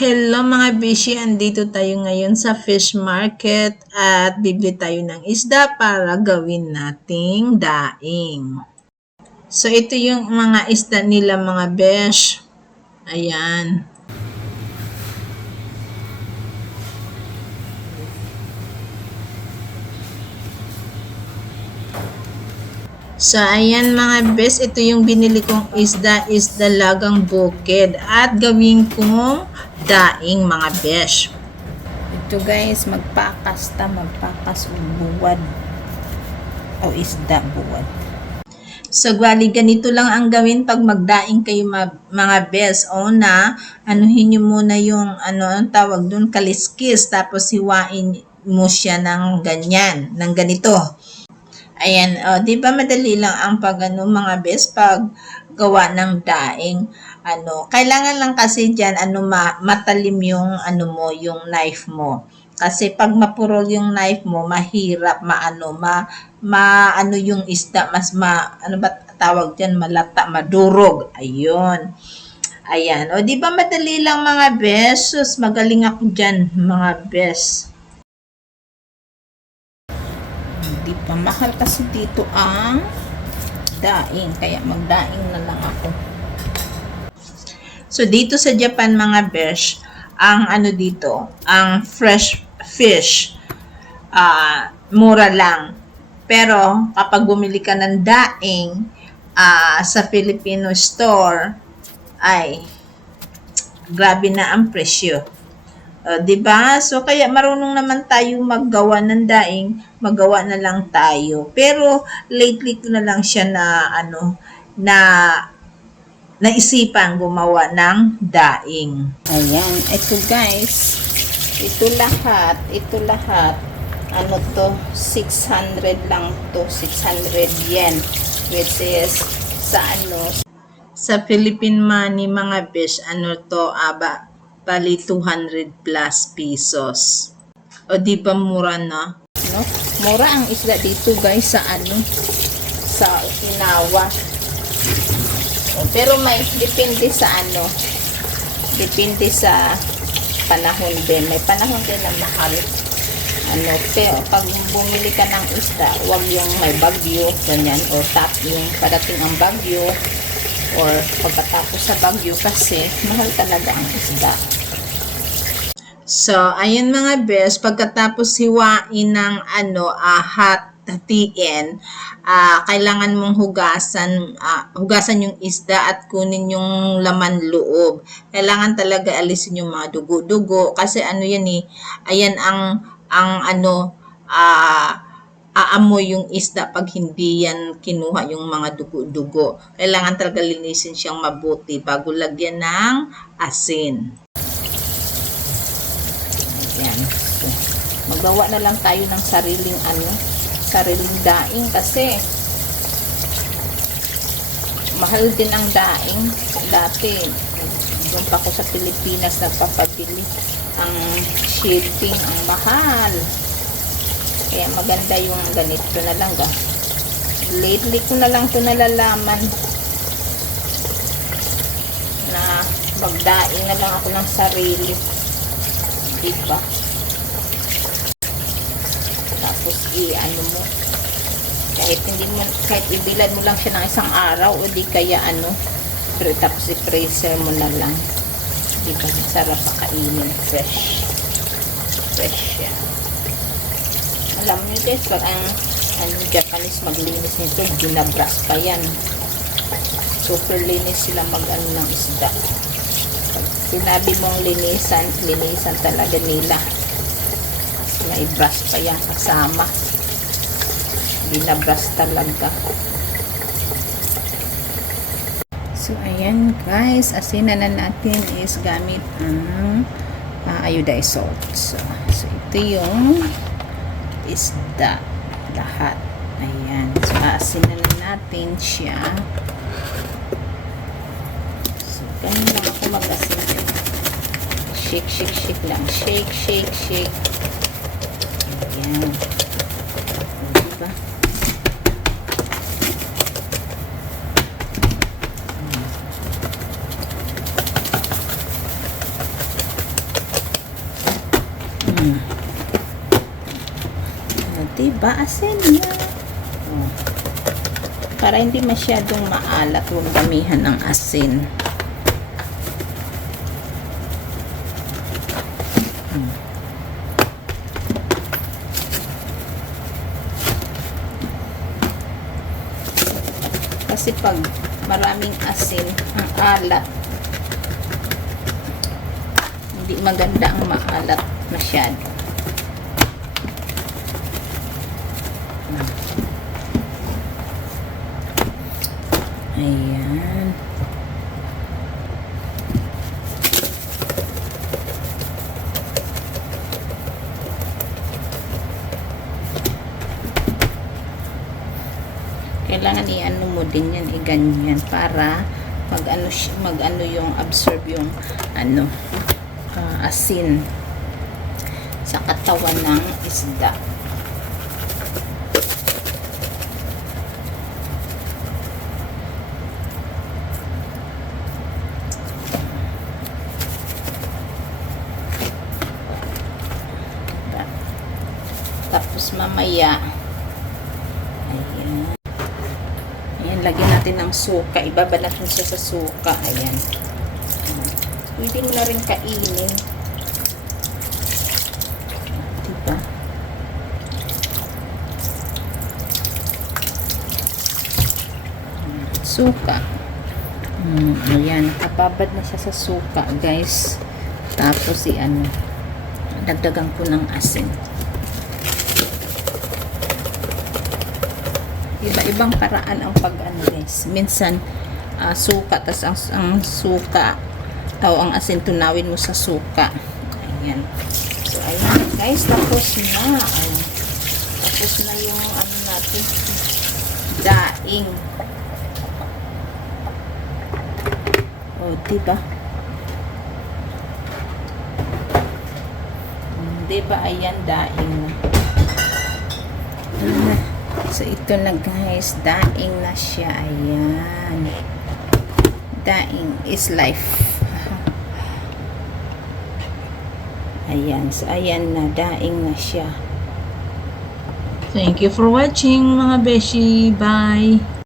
Hello mga bishi, andito tayo ngayon sa fish market at bibili tayo ng isda para gawin nating daing. So ito yung mga isda nila mga besh. Ayan. So ayan mga besh, ito yung binili kong isda is dalagang bukid at gawin kong daing mga besh. Ito guys, magpakas buwad o isda buwad. So, gwali, ganito lang ang gawin pag magdaing kayo mga bes. O na, anuhin nyo muna yung, ang tawag dun, kaliskis. Tapos, hiwain mo siya ng ganyan, ng ganito. Ayan, di ba madali lang ang mga bes, pag gawa ng daing. Kailangan lang kasi dyan, matalim yung, yung knife mo. Kasi pag mapurol yung knife mo, mahirap maano yung isda, ano ba tawag dyan, malata, madurog. Ayun. Ayan. O, di ba madali lang mga bes? Sus, magaling ako dyan, mga bes. Hindi pa mahal kasi dito ang daing, kaya magdaing na lang ako. So, dito sa Japan mga besh, ang dito, ang fresh fish, mura lang. Pero, kapag bumili ka ng daing sa Filipino store, ay, grabe na ang presyo. Diba? So, kaya marunong naman tayo maggawa ng daing, magawa na lang tayo. Pero, lately ko na lang siya naisipan gumawa ng daing. Ayan, ito guys, ito lahat, ano to, 600 lang to, 600 yen, which is sa Philippine money mga besh, bali 200 plus pesos. O di ba mura na? No? Mura ang isda dito guys sa sa Okinawa. Pero may depende sa depende sa panahon din. May panahon din na mahal. Pero pag bumili ka ng isda, wag yung may bagyo, ganyan, or yung padating ang bagyo, or pagkatapos sa bagyo kasi mahal talaga ang isda. So, ayun mga best, pagkatapos hiwain ng hatiin, kailangan mong hugasan yung isda at kunin yung laman loob. Kailangan talaga alisin yung mga dugo-dugo kasi yan ayan aamoy yung isda pag hindi yan kinuha yung mga dugo-dugo. Kailangan talaga linisin siyang mabuti bago lagyan ng asin. Yan. So, magawa na lang tayo ng sariling daing kasi mahal din ang daing. Dati, doon pa ako sa Pilipinas nagpapabili. Ang shipping, ang mahal. Kaya maganda yung ganito na lang. Lately ko na lang ito nalalaman na magdaing na lang ako ng sarili. Diba? Tapos mo kahit ibilad mo lang siya ng isang araw o di kaya pero tapos i-freezer mo na lang, diba? Sarap pakainin, fresh siya. Alam niyo guys, pag ang Japanese maglinis nito, binabras pa yan, super linis sila ng isda. Sinabi mong linisan talaga nila. May brush pa yan kasama. Binabrush talaga. So, ayan guys. Asinan na natin is gamit ang iodized salt. So, ito yung isda. Lahat. Ayan. So, asinan na natin siya. So, ganun lang ako mag-asin. Shake lang. Shake. Ayan. Diba? diba? Asin niya. Oh. Para hindi masyadong maalat, huwag damihan ng asin. Kasi pag maraming asin, ang alat, hindi maganda ang maalat masyado. Ayan. Kailangan i-ano mo din yan, i-ganyan para mag-ano yung absorb yung asin sa katawan ng isda. Tapos mamaya, ayan. Ayan, lagyan natin ng suka. Ibabalat mo siya sa suka. Ayan. Pwede mo na rin kainin. Diba? Suka. Ayan. Kapabad na siya sa suka, guys. Tapos, dagdagan ko ng asin. Iba-ibang paraan ang guys. Minsan, suka, tas ang suka, ang asin, tunawin mo sa suka. Ayan. So, ayan guys, tapos na. Tapos na yung natin, daing. O, diba? Diba, ayan, daing na. So, ito na guys, daing na siya. Ayan. Daing is life. Ayan. So, ayan na. Daing na siya. Thank you for watching mga beshi. Bye!